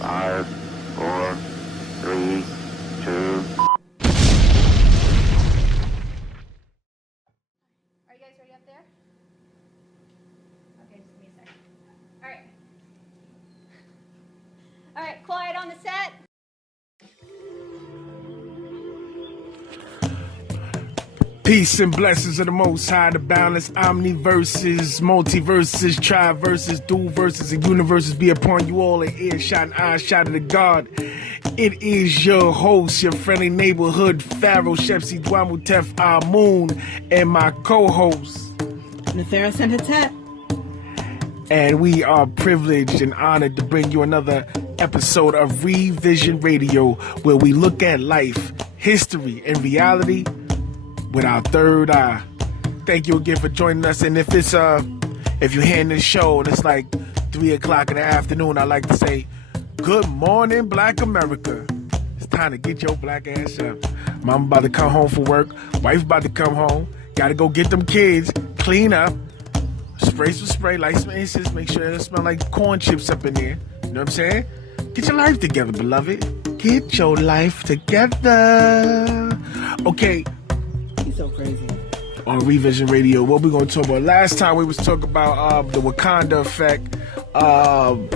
5, 4, 3, 2. Are you guys ready up there? Okay, just give me a second. Alright. Alright, quiet on the set. Peace and blessings of the Most High, the balance, omniverses, multiverses, triverses, dual verses, and universes be upon you all in earshot and eyeshot of the God. It is your host, your friendly neighborhood Pharaoh, Shepsi Dwamutef Amun, and my co-host, Nefera Sentatet. and we are privileged and honored to bring you another episode of Revision Radio, where we look at life, history, and reality with our third eye. Thank you again for joining us. And if you're hearing this show and it's like 3 o'clock in the afternoon, I like to say, good morning, Black America. It's time to get your black ass up. Mama about to come home from work. Wife about to come home. Gotta go get them kids, clean up, spray some spray, light some incense, make sure it smell like corn chips up in there. You know what I'm saying? Get your life together, beloved. Get your life together. Okay. He's so crazy. On Revision Radio, what we're going to talk about? Last time we was talking about the Wakanda effect,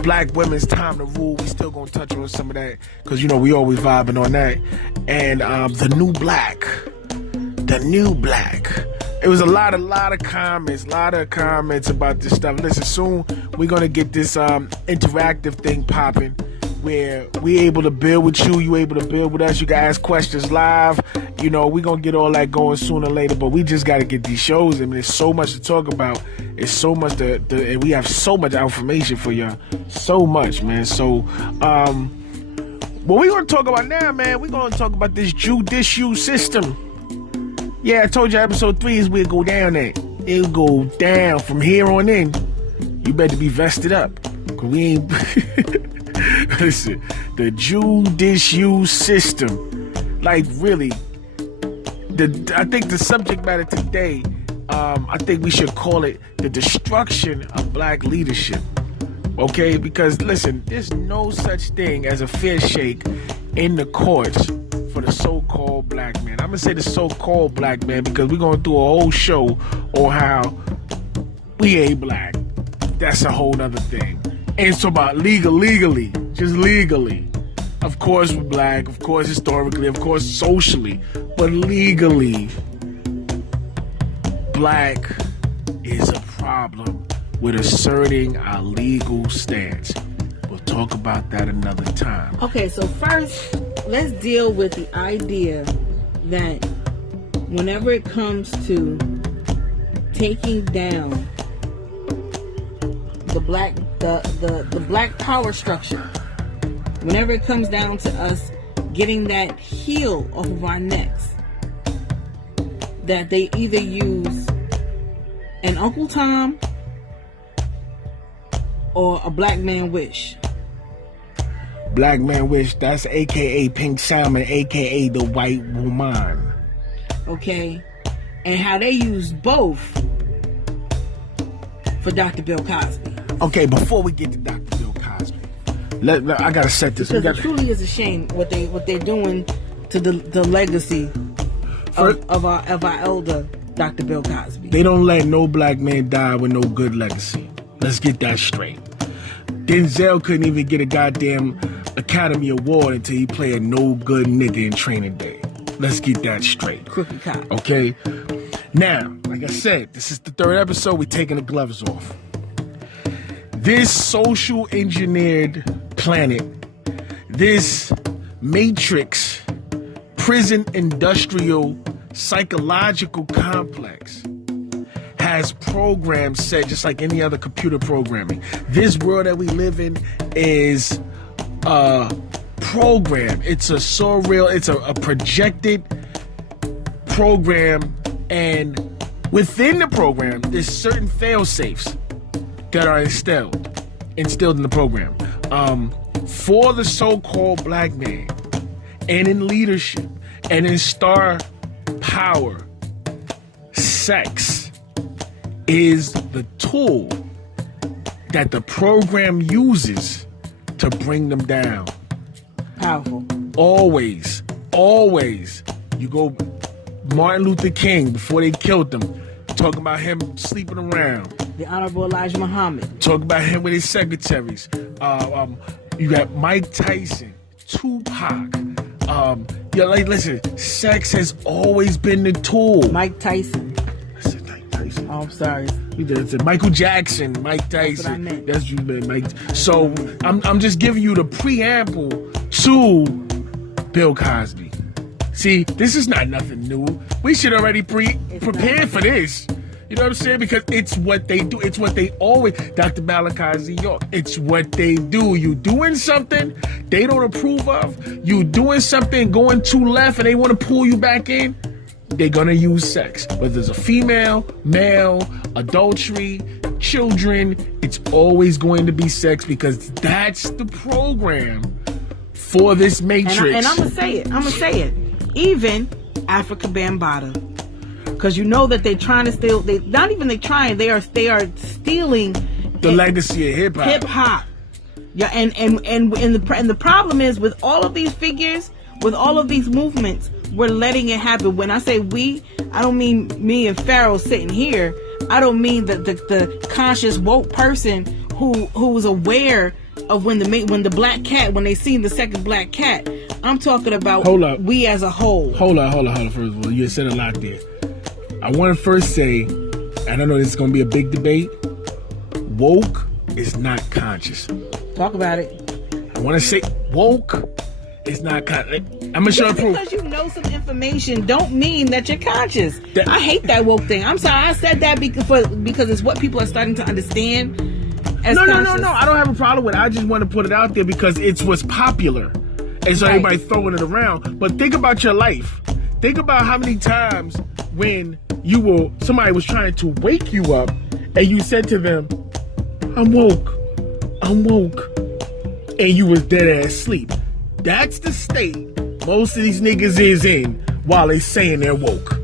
black women's time to rule. We still going to touch on some of that because, you know, we always vibing on that. And the new black. It was a lot of comments about this stuff. Listen, soon we're going to get this interactive thing popping, where we able to build with you, you able to build with us. You can ask questions live. You know, we're going to get all that going sooner or later, but we just got to get these shows. I mean, there's so much to talk about. It's so much and we have so much information for y'all. So much, man. So, what we're going to talk about now, man, we're going to talk about this judicial system. Yeah, I told you episode 3 is where it go down at. It'll go down from here on in. You better be vested up, because we ain't... Listen, the judicial system, like really, I think the subject matter today, I think we should call it the destruction of black leadership. Okay, because listen, there's no such thing as a fair shake in the courts for the so-called black man. I'm gonna say the so-called black man because we're going through a whole show on how we ain't black. That's a whole nother thing. And it's about legally, just legally. Of course we're black, of course historically, of course socially, but legally, black is a problem with asserting our legal stance. We'll talk about that another time. Okay, so first, let's deal with the idea that whenever it comes to taking down the black power structure, whenever it comes down to us getting that heel off of our necks, that they either use an Uncle Tom or a black man wish. Black man wish, that's aka Pink Simon, aka the white woman. Okay, and how they use both for Dr. Bill Cosby. Okay, before we get to Dr. Bill Cosby, I gotta set this. Because it truly is a shame what they're doing to the legacy of our elder Dr. Bill Cosby. They don't let no black man die with no good legacy. Let's get that straight. Denzel couldn't even get a goddamn Academy Award until he played a no good nigga in Training Day. Let's get that straight. Crooked cop. Okay? Now, like I said, this is the 3rd episode. We're taking the gloves off. This social engineered planet, this matrix, prison industrial psychological complex has programs set just like any other computer programming. This world that we live in is a program. It's a surreal, it's a projected program, and within the program, there's certain fail-safes that are instilled in the program. For the so-called black man, and in leadership, and in star power, sex is the tool that the program uses to to bring them down. Powerful. Always. You go Martin Luther King, before they killed him, talking about him sleeping around. The Honorable Elijah Muhammad. Talking about him with his secretaries. You got Mike Tyson, Tupac. Listen, sex has always been the tool. Mike Tyson. I said Mike Tyson. Oh, I'm sorry. We did it. Michael Jackson, Mike Tyson. That's what I meant. That's what you meant, Mike. So I'm just giving you the preamble to Bill Cosby. See, this is not nothing new. We should already prepare for this. You know what I'm saying? Because it's what they do. It's what they always, Dr. Malachi York, it's what they do. You doing something they don't approve of, you doing something going too left and they want to pull you back in, they're going to use sex. Whether it's a female, male, adultery, children, it's always going to be sex because that's the program for this matrix. And I'm going to say it. Even Africa Bambaataa. Because you know that they're trying to steal. They are stealing the legacy of hip hop. Hip hop. Yeah, and the problem is with all of these figures, with all of these movements, we're letting it happen. When I say we, I don't mean me and Pharaoh sitting here. I don't mean the conscious woke person who was aware of when the black cat, when they seen the second black cat. I'm talking about we as a whole. Hold on. First of all, you said a lot there. I want to first say, and I know this is going to be a big debate, woke is not conscious. Talk about it. I want to say woke is not conscious. I'm going to show you proof. Because you know some information don't mean that you're conscious. I hate that woke thing. I'm sorry, I said that because it's what people are starting to understand as conscious. No. I don't have a problem with it. I just want to put it out there because it's what's popular. And so everybody throwing it around. But think about your life. Think about how many times when somebody was trying to wake you up and you said to them, I'm woke. And you was dead ass sleep. That's the state most of these niggas is in while they saying they're woke.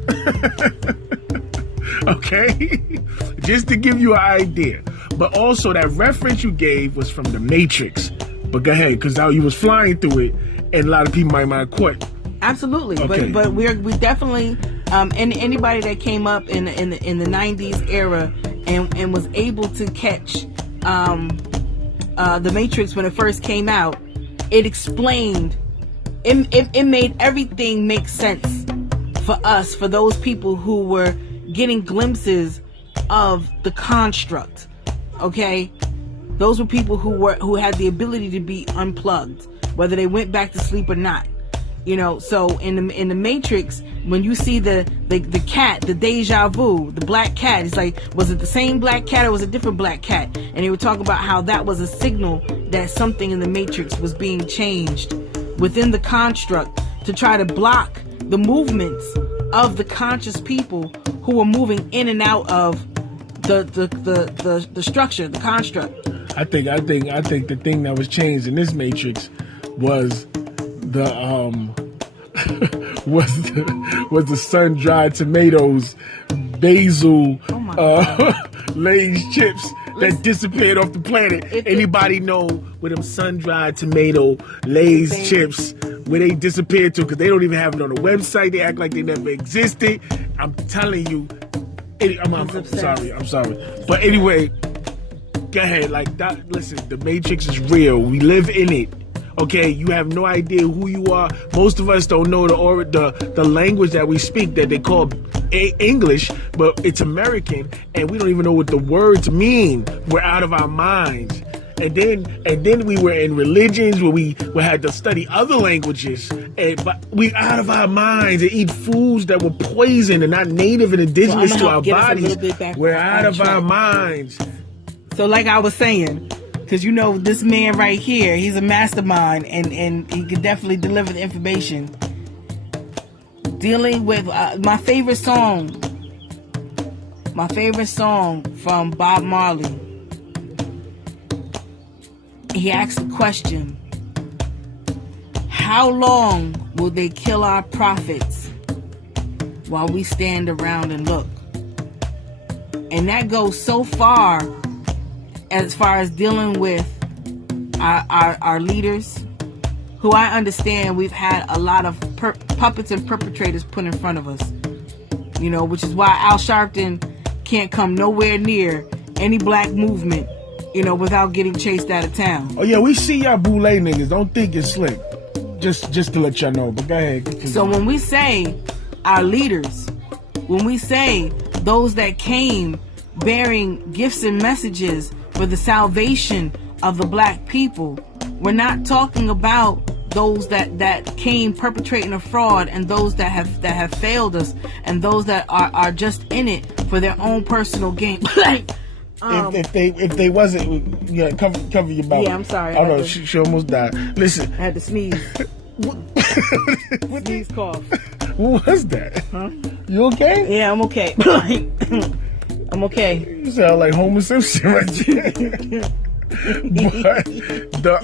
Okay? Just to give you an idea. But also that reference you gave was from The Matrix. But go ahead, because you was flying through it and a lot of people might have caught. Absolutely, okay. but we definitely anybody that came up in the 90s era and was able to catch The Matrix when it first came out, it explained, it made everything make sense for us, for those people who were getting glimpses of the construct. Okay, those were people who had the ability to be unplugged, whether they went back to sleep or not. You know, so in the Matrix, when you see the cat, the deja vu, the black cat, it's like, was it the same black cat or was it a different black cat? And they would talk about how that was a signal that something in the Matrix was being changed within the construct to try to block the movements of the conscious people who were moving in and out of the structure, the construct. I think the thing that was changed in this Matrix was was the sun-dried tomatoes, basil, Lay's chips that disappeared off the planet. Anybody know where them sun-dried tomato Lay's chips, where they disappeared to? Because they don't even have it on the website. They act like they never existed. I'm telling you. I'm sorry. But anyway, go ahead. Like that. Listen, the Matrix is real. We live in it. Okay, you have no idea who you are. Most of us don't know the language that we speak that they call English, but it's American, and we don't even know what the words mean. We're out of our minds. And then we were in religions where we had to study other languages, but we out of our minds and eat foods that were poison and not native and indigenous to our bodies. We're out of our minds. So like I was saying, because you know this man right here, he's a mastermind and he can definitely deliver the information. Dealing with my favorite song from Bob Marley. He asked the question, how long will they kill our prophets while we stand around and look? And that goes so far as dealing with our leaders, who I understand we've had a lot of puppets and perpetrators put in front of us, which is why Al Sharpton can't come nowhere near any black movement, without getting chased out of town. Oh yeah, we see y'all boule niggas. Don't think it's slick. Just to let y'all know. But go ahead. So when we say our leaders, when we say those that came bearing gifts and messages for the salvation of the black people, we're not talking about those that came perpetrating a fraud, and those that have failed us, and those that are just in it for their own personal gain. If they wasn't, cover your mouth. Yeah, I'm sorry. Oh no, she almost died. Listen, I had to sneeze. Sneeze cough. What was that? Huh? You okay? Yeah, I'm okay. I'm okay. You sound like Homer Simpson right there. But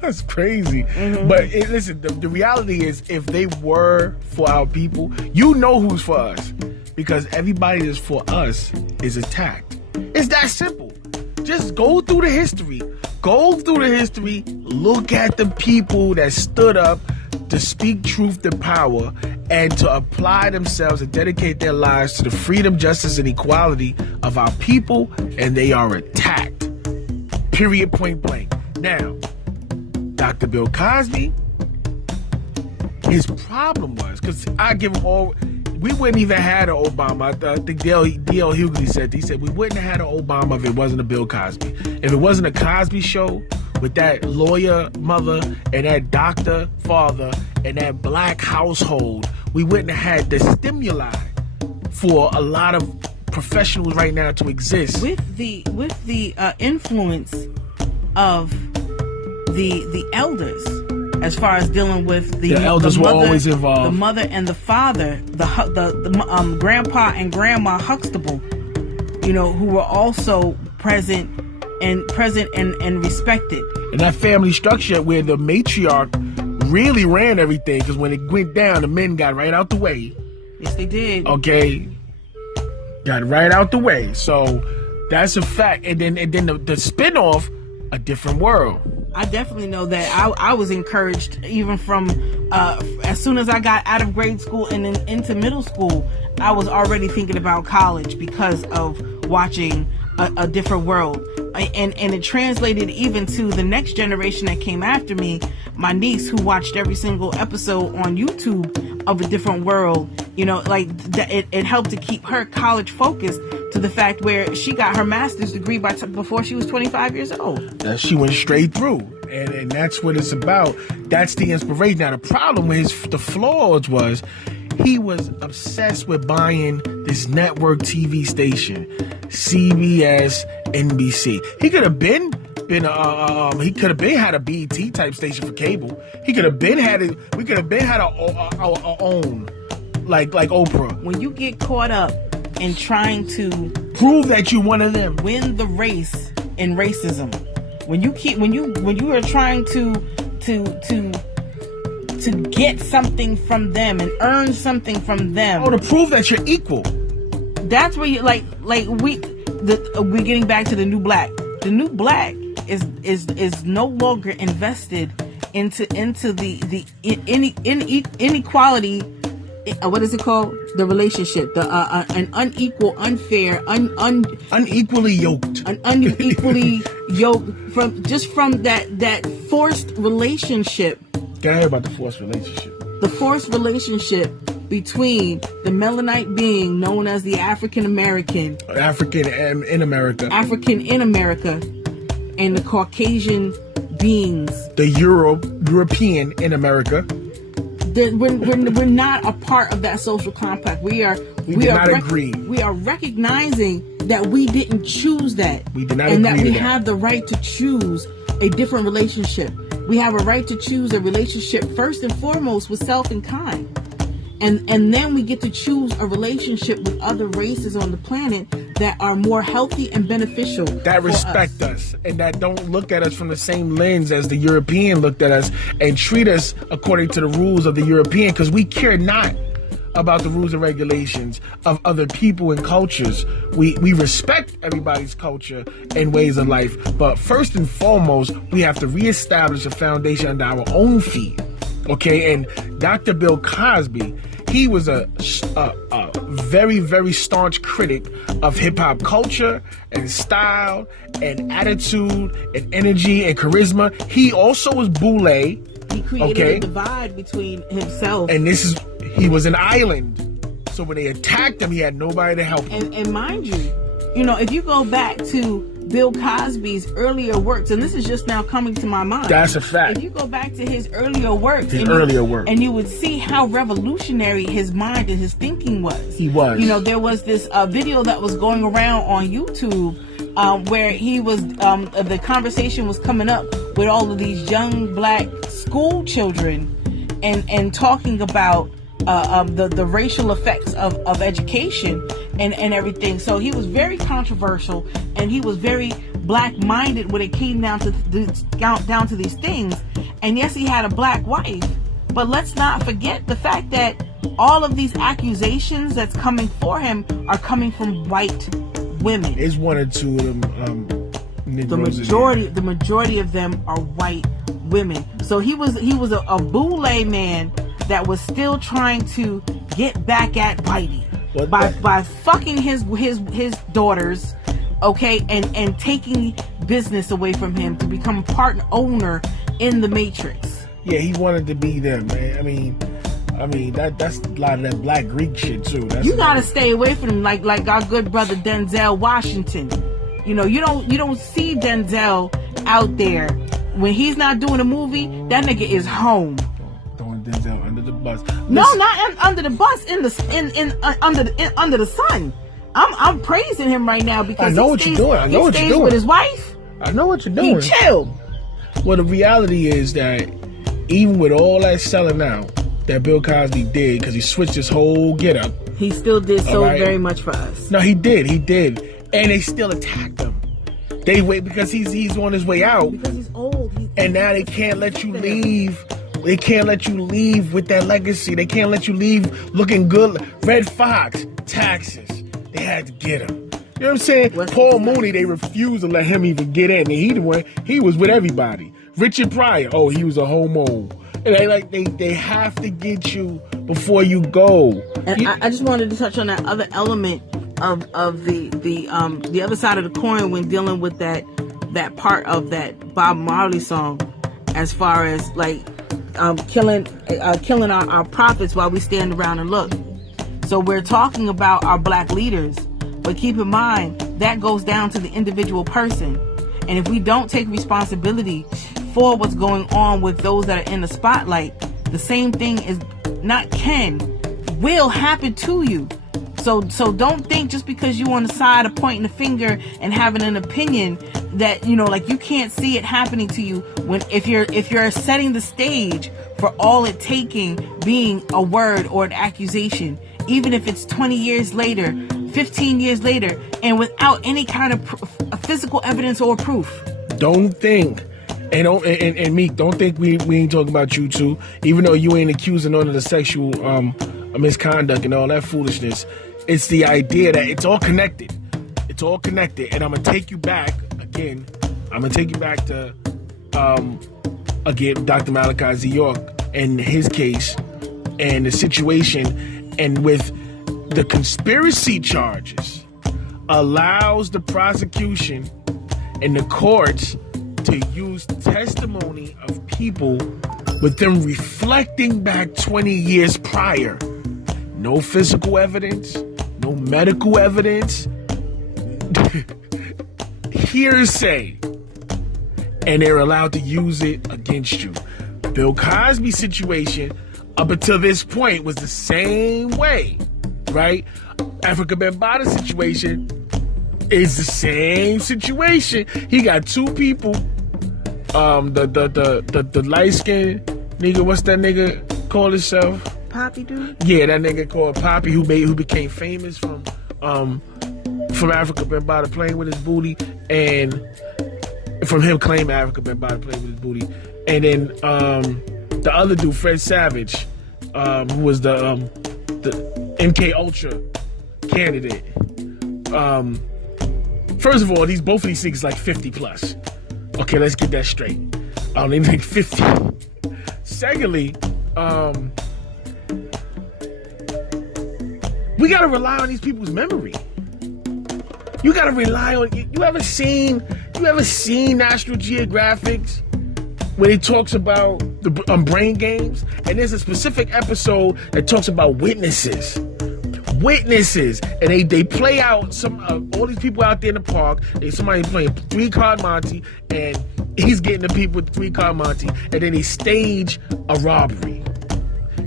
that's crazy. Mm-hmm. But listen, the reality is, if they were for our people, who's for us, because everybody that's for us is attacked. It's that simple. Just go through the history. Look at the people that stood up to speak truth to power and to apply themselves and dedicate their lives to the freedom, justice, and equality of our people, and they are attacked. Period, point blank. Now, Dr. Bill Cosby, his problem was, because I give him all, we wouldn't even had an Obama. I think D.L. Hughley said, we wouldn't have had an Obama if it wasn't a Bill Cosby. If it wasn't a Cosby show with that lawyer mother and that doctor father and that black household, we wouldn't have had the stimuli for a lot of professionals right now to exist. With the influence of the elders, as far as dealing with the elders the mother, were always involved. The mother and the father, the grandpa and grandma Huxtable, who were also present and respected. And that family structure where the matriarch really ran everything, because when it went down, the men got right out the way. Yes, they did. Okay, got right out the way. So that's a fact. And then the spinoff, A Different World. I definitely know that I was encouraged even from as soon as I got out of grade school and into middle school. I was already thinking about college because of watching A Different World, and it translated even to the next generation that came after me. My niece, who watched every single episode on YouTube of A Different World, it helped to keep her college focused, to the fact where she got her master's degree before she was 25 years old. She went straight through, and that's what it's about. That's the inspiration. Now the problem with the flaws was, he was obsessed with buying this network TV station, CBS, NBC. He could have been had a BET type station for cable. He could have been had it. We could have been had our own, like Oprah. When you get caught up in trying to prove that you're one of them, win the race in racism, when you are trying to get something from them and earn something from them, to prove that you're equal. That's where you we're getting back to the new black. The new black is no longer invested into the inequality. What is it called? The relationship, an unequal, unfair, unequally yoked, unequally yoked from that forced relationship. Can I hear about the forced relationship? The forced relationship between the Melanite being known as the African in America, and the Caucasian beings, the European in America. We're not a part of that social compact. We are agree. We are recognizing that we didn't choose that. We did not and agree that we to have the right to choose a different relationship. We have a right to choose a relationship first and foremost with self and kind. And then we get to choose a relationship with other races on the planet that are more healthy and beneficial. That respect us and that don't look at us from the same lens as the European looked at us and treat us according to the rules of the European, because we care not about the rules and regulations of other people and cultures. We respect everybody's culture and ways of life, but first and foremost, we have to reestablish a foundation under our own feet. Okay, and Dr. Bill Cosby, he was a very, very staunch critic of hip-hop culture and style and attitude and energy and charisma. He also was boule. He created a divide between himself. And he was an island. So when they attacked him, he had nobody to help him. And mind you, if you go back to Bill Cosby's earlier works, and this is just now coming to my mind. That's a fact. If you go back to his earlier works, and you would see how revolutionary his mind and his thinking was. He was. There was this video that was going around on YouTube where he was, the conversation was coming up with all of these young black school children and talking about the racial effects of education and everything. So he was very controversial, and he was very black-minded when it came down to these things. And yes, he had a black wife, but let's not forget the fact that all of these accusations that's coming for him are coming from white women. There's one or two of them. The majority of them are white women. So he was a boule man that was still trying to get back at Whitey by fucking his daughters, okay, and taking business away from him to become a part owner in the Matrix. Yeah, he wanted to be them, man. I mean that's a lot of that black Greek shit too. You gotta stay away from him, like our good brother Denzel Washington. You don't see Denzel out there when he's not doing a movie. That nigga is home. Throwing Denzel under the bus. No, not under the bus. Under the sun. I'm praising him right now because I know what you're doing. I know what you're doing with his wife. I know what you're doing. He chilled. Well, the reality is that even with all that selling out that Bill Cosby did, because he switched his whole get up, he still did very much for us. No, he did, and they still attacked him. They wait because he's on his way out. Because he's old. And now they can't let you leave. They can't let you leave with that legacy. They can't let you leave looking good. Red Fox, taxes. They had to get him. You know what I'm saying? Paul Mooney, they refused to let him even get in. And he was with everybody. Richard Pryor, he was a homo. And they have to get you before you go. And I just wanted to touch on that other element of the other side of the coin when dealing with that part of that Bob Marley song, as far as killing our prophets while we stand around and look. So we're talking about our black leaders, but keep in mind that goes down to the individual person. And if we don't take responsibility for what's going on with those that are in the spotlight, the same thing will happen to you. So don't think just because you on the side of pointing the finger and having an opinion that you can't see it happening to you, when if you're setting the stage for all it taking being a word or an accusation, even if it's 20 years later, 15 years later, and without any kind of physical evidence or proof. Don't think. And Meek, don't think we ain't talking about you too, even though you ain't accusing none of the sexual misconduct and all that foolishness. It's the idea that it's all connected. It's all connected. And I'm going to take you back again. I'm going to take you back to, again, Dr. Malachi Z. York and his case and the situation, and with the conspiracy charges allows the prosecution and the courts to use testimony of people with them reflecting back 20 years prior. No physical evidence, no medical evidence, hearsay, and they're allowed to use it against you. Bill Cosby's situation up until this point was the same way, right? Africa Bambaataa situation is the same situation. He got two people. The light skinned nigga, what's that nigga call himself? Poppy dude? Yeah, that nigga called Poppy who became famous from Africa Bambaataa playing with his booty, and from him claiming Africa Bambaataa playing with his booty. And then the other dude, Fred Savage, who was the the MK Ultra candidate. First of all, both of these things like 50 plus. Okay, let's get that straight. I don't even think 50. Secondly, we gotta rely on these people's memory. You gotta rely on. You ever seen National Geographics when it talks about the brain games? And there's a specific episode that talks about witnesses, and they play out all these people out there in the park. There's somebody playing 3-card Monte, and he's getting the people with the 3-card Monte, and then they stage a robbery,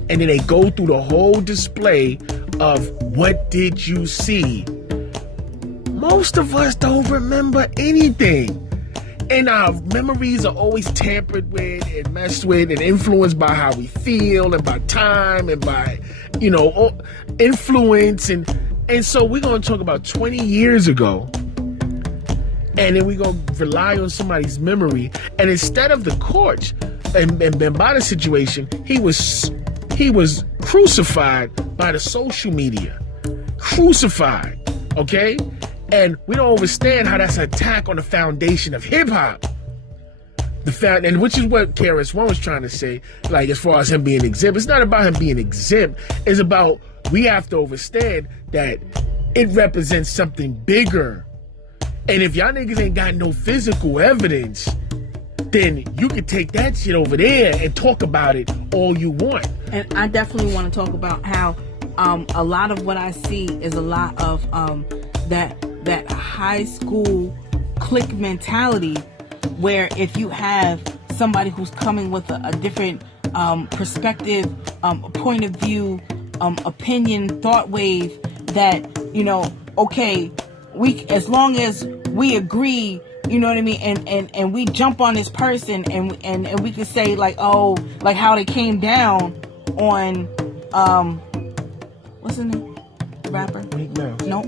and then they go through the whole display of what did you see. Most of us don't remember anything. And our memories are always tampered with and messed with and influenced by how we feel and by time and by, influence. And so we're going to talk about 20 years ago. And then we're going to rely on somebody's memory. And instead of the courts and Bambaataa situation, he was crucified by the social media. Crucified. Okay? And we don't understand how that's an attack on the foundation of hip hop. And which is what KRS-One was trying to say, like as far as him being exempt. It's not about him being exempt. It's about we have to understand that it represents something bigger. And if y'all niggas ain't got no physical evidence, then you can take that shit over there and talk about it all you want. And I definitely want to talk about how a lot of what I see is a lot of that high school clique mentality, where if you have somebody who's coming with a different perspective, point of view, opinion, thought wave, that okay, as long as we agree, you know what I mean, and we jump on this person and we can say like, oh, like how they came down on what's his name, rapper? Nope.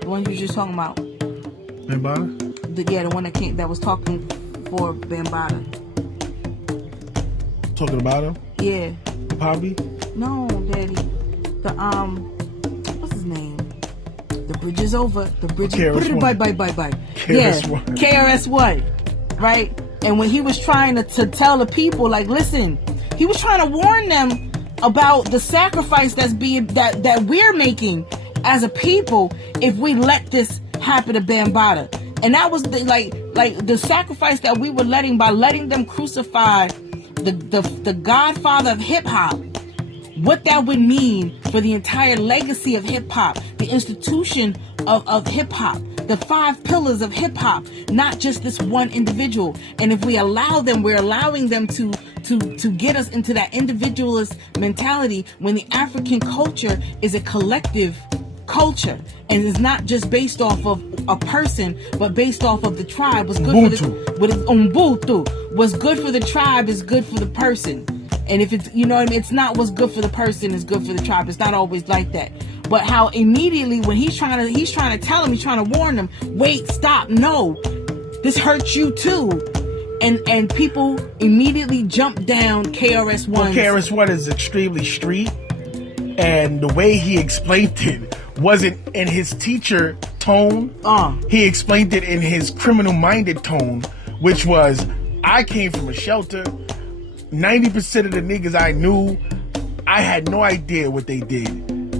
The one you were just talking about. Bambaataa? The one that was talking for Bambaataa. Talking about him? Yeah. Poppy? No, Daddy. The what's his name? The bridge is over. The bridge is bye. KRS-One. Yeah. KRS-One. Right? And when he was trying to tell the people, like, listen, he was trying to warn them about the sacrifice that we're making as a people if we let this happen to Bambaataa. And that was like the sacrifice that we were letting by letting them crucify the godfather of hip hop. What that would mean for the entire legacy of hip hop, the institution of hip hop, the 5 pillars of hip hop, not just this one individual. And if we allow them, we're allowing them to get us into that individualist mentality, when the African culture is a collective culture and it's not just based off of a person, but based off of the tribe. What's good for Ubuntu. What's good for the tribe is good for the person. And if it's, it's not what's good for the person is good for the tribe. It's not always like that. But how immediately when he's trying to tell him, he's trying to warn them, wait, stop, no, this hurts you too. And people immediately jump down KRS-One. Well, KRS-One is extremely street, and the way he explained it wasn't in his teacher tone. He explained it in his criminal-minded tone, which was, I came from a shelter. 90% of the niggas I knew, I had no idea what they did.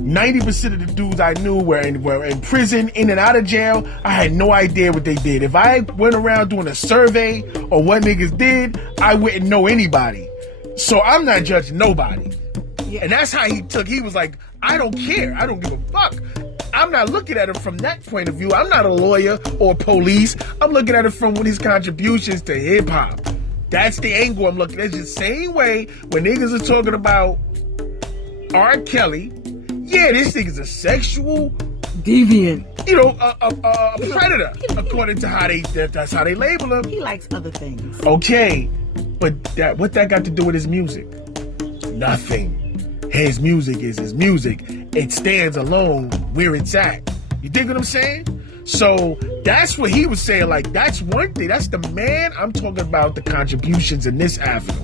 90% of the dudes I knew were in prison, in and out of jail. I had no idea what they did. If I went around doing a survey or what niggas did, I wouldn't know anybody. So I'm not judging nobody. Yeah. And that's how he was like, I don't care. I don't give a fuck. I'm not looking at it from that point of view. I'm not a lawyer or police. I'm looking at it from his contributions to hip hop. That's the angle I'm looking at. It's the same way when niggas are talking about R. Kelly. Yeah, this nigga's a sexual deviant. A predator, according to that's how they label him. He likes other things. Okay, but what that got to do with his music? Nothing. His music is his music. It stands alone where it's at. You dig what I'm saying? So that's what he was saying. Like, that's one thing. That's the man. I'm talking about the contributions in this avenue.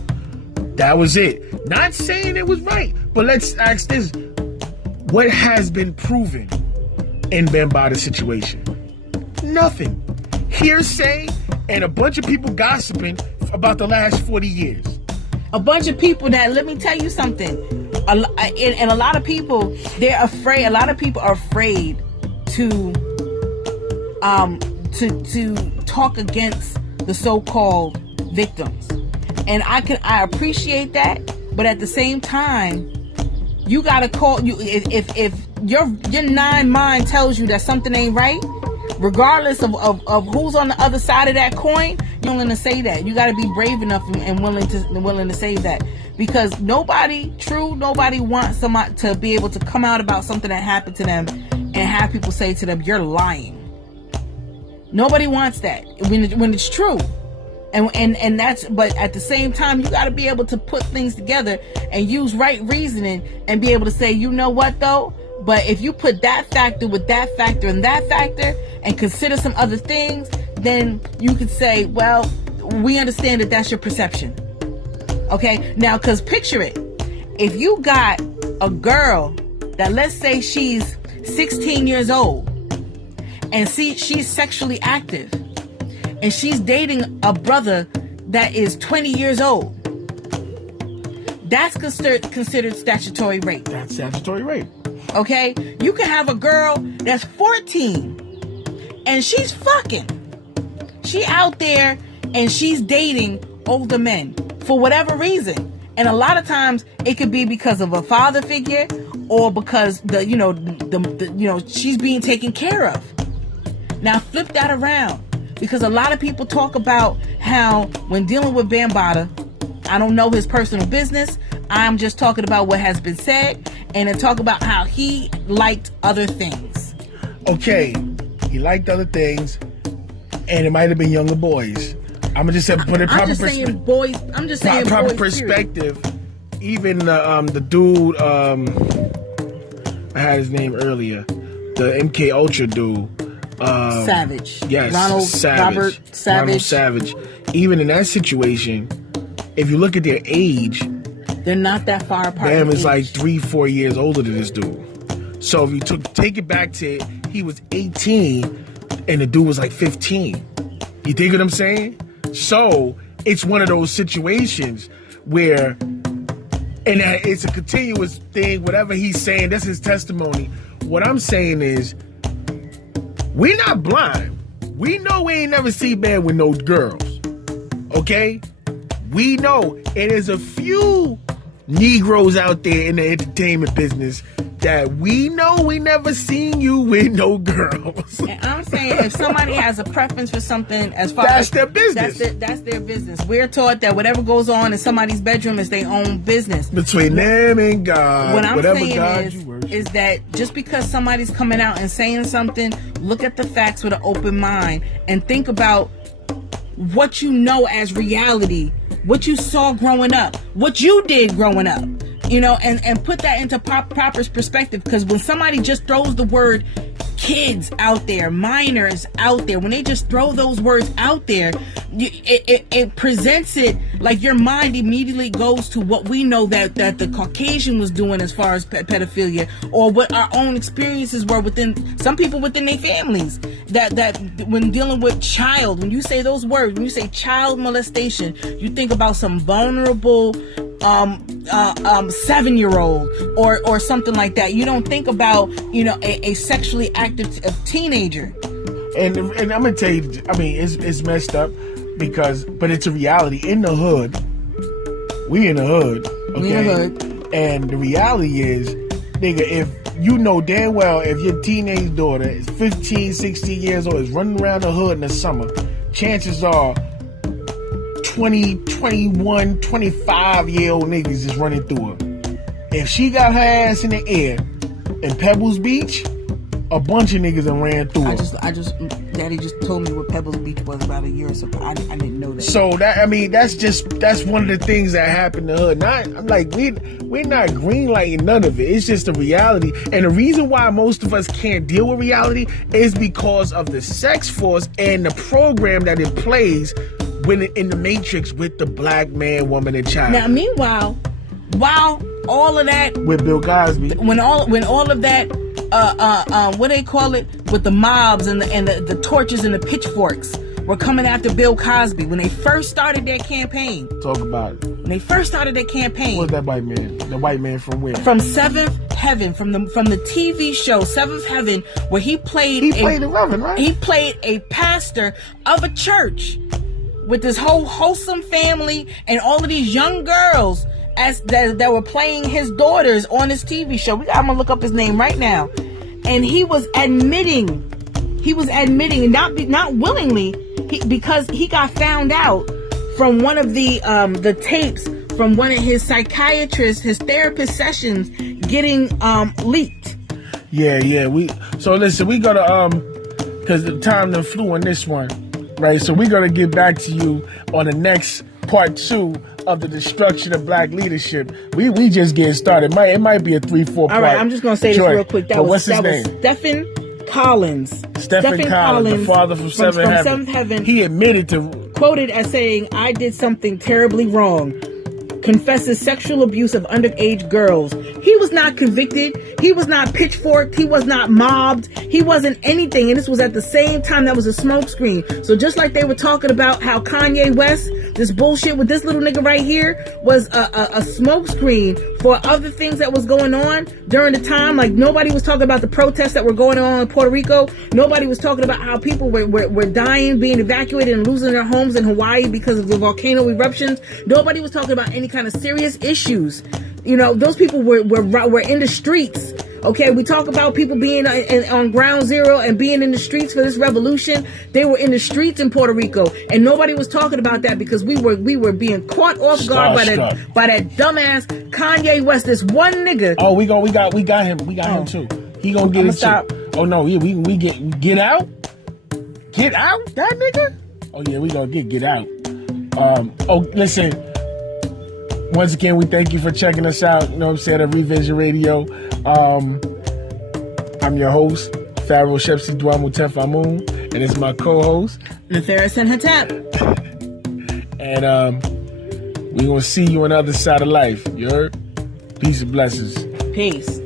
That was it. Not saying it was right, but let's ask this. What has been proven in Bambaata's situation? Nothing. Hearsay and a bunch of people gossiping about the last 40 years. A bunch of people that, let me tell you something, and a lot of people, they're afraid, a lot of people are afraid to talk against the so-called victims. And I appreciate that, but at the same time, you gotta call, if your nine mind tells you that something ain't right, regardless of who's on the other side of that coin, you're willing to say that. You got to be brave enough and willing to say that, because nobody wants somebody to be able to come out about something that happened to them and have people say to them, "You're lying." Nobody wants that when it's true, and that's. But at the same time, you got to be able to put things together and use right reasoning and be able to say, you know what though. But if you put that factor with that factor and that factor and consider some other things, then you could say, well, we understand that that's your perception. Okay? Now, because picture it. If you got a girl that, let's say she's 16 years old and she's sexually active and she's dating a brother that is 20 years old, that's considered statutory rape. That's statutory rape. Okay? You can have a girl that's 14 and she's fucking. She out there and she's dating older men for whatever reason. And a lot of times it could be because of a father figure or because she's being taken care of. Now flip that around, because a lot of people talk about how when dealing with Bambaata, I don't know his personal business. I'm just talking about what has been said, and then talk about how he liked other things. Okay, he liked other things, and it might have been younger boys. I'm gonna just say, put it proper perspective. I'm just saying proper boys, perspective. Period. Even the dude, I had his name earlier, the MK Ultra dude. Savage. Yes, Ronald Savage. Even in that situation, if you look at their age, they're not that far apart. Bam is like 3-4 years older than this dude. So if you take it back to, he was 18 and the dude was like 15. You dig what I'm saying? So it's one of those situations where, and it's a continuous thing, whatever he's saying, that's his testimony. What I'm saying is, we're not blind. We know we ain't never seen Bam with no girls. Okay? We know it is a few Negroes out there in the entertainment business that we know we never seen you with no girls. And I'm saying, if somebody has a preference for something, as far that's as their business. That's their business. We're taught that whatever goes on in somebody's bedroom is their own business. Between them and God, what I'm whatever saying God is that just because somebody's coming out and saying something, look at the facts with an open mind and think about what you know as reality, what you saw growing up, what you did growing up. And put that into proper perspective, because when somebody just throws the word kids out there, minors out there, when they just throw those words out there, it presents it like your mind immediately goes to what we know that the Caucasian was doing as far as pedophilia, or what our own experiences were within some people within their families. That when dealing with child, when you say those words, when you say child molestation, you think about some vulnerable 7-year-old or something like that. You don't think about a sexually active teenager. And I'm gonna tell you, I mean, it's messed up but it's a reality. In the hood, we in the hood, okay? We in the hood. And the reality is, nigga, if you know damn well if your teenage daughter is 15, 16 years old, is running around the hood in the summer, chances are 20, 21, 25-year-old niggas is running through her. If she got her ass in the air in Pebbles Beach, a bunch of niggas done ran through her. Daddy just told me what Pebbles Beach was about a year or so. I didn't know that. So that's one of the things that happened to her. I'm like, we're not greenlighting none of it. It's just a reality. And the reason why most of us can't deal with reality is because of the sex force and the program that it plays when in the Matrix with the black man, woman, and child. Now, meanwhile, while all of that, with Bill Cosby, when all of that, what they call it, with the mobs and the torches and the pitchforks were coming after Bill Cosby when they first started their campaign. Talk about it. When they first started their campaign. What's that white man? The white man from where? From Seventh Heaven, from the TV show Seventh Heaven, where he played the reverend, right? He played a pastor of a church with this whole wholesome family and all of these young girls that were playing his daughters on his TV show. I'm gonna look up his name right now, and he was admitting, not willingly, because he got found out from one of the tapes from one of his psychiatrists, his therapist sessions getting leaked. Yeah. So listen, we gotta because the time done flew on this one, right? So we're gonna get back to you on the next part 2 of the destruction of black leadership. We just getting started. It might be a 3-4 part. All right, I'm just gonna say this real quick. What's his name? Stephen Collins. Stephen Collins, the father from Seventh Heaven. He admitted to, quoted as saying, "I did something terribly wrong." Confesses sexual abuse of underage girls. He was not convicted. He was not pitchforked. He was not mobbed. He wasn't anything. And this was at the same time that was a smokescreen. So just like they were talking about how Kanye West, this bullshit with this little nigga right here, was a smokescreen for other things that was going on during the time. Like nobody was talking about the protests that were going on in Puerto Rico. Nobody was talking about how people were dying, being evacuated and losing their homes in Hawaii because of the volcano eruptions. Nobody was talking about any kind of serious issues. You know, those people were in the streets. Okay, we talk about people being on ground zero and being in the streets for this revolution. They were in the streets in Puerto Rico, and nobody was talking about that because we were being caught off guard by that dumbass Kanye West. This one nigga. Oh, we got him. We got him too. He gonna get it too. Oh no, we get out. Get out, that nigga. Oh yeah, we gonna get out. Listen. Once again, we thank you for checking us out. You know what I'm saying? At Revision Radio. I'm your host, Pharaoh Shepsi Dwamu Tefamoon, and it's my co-host, Nefaris and Hatap. And we're going to see you on the other side of life. You heard? Peace and blessings. Peace.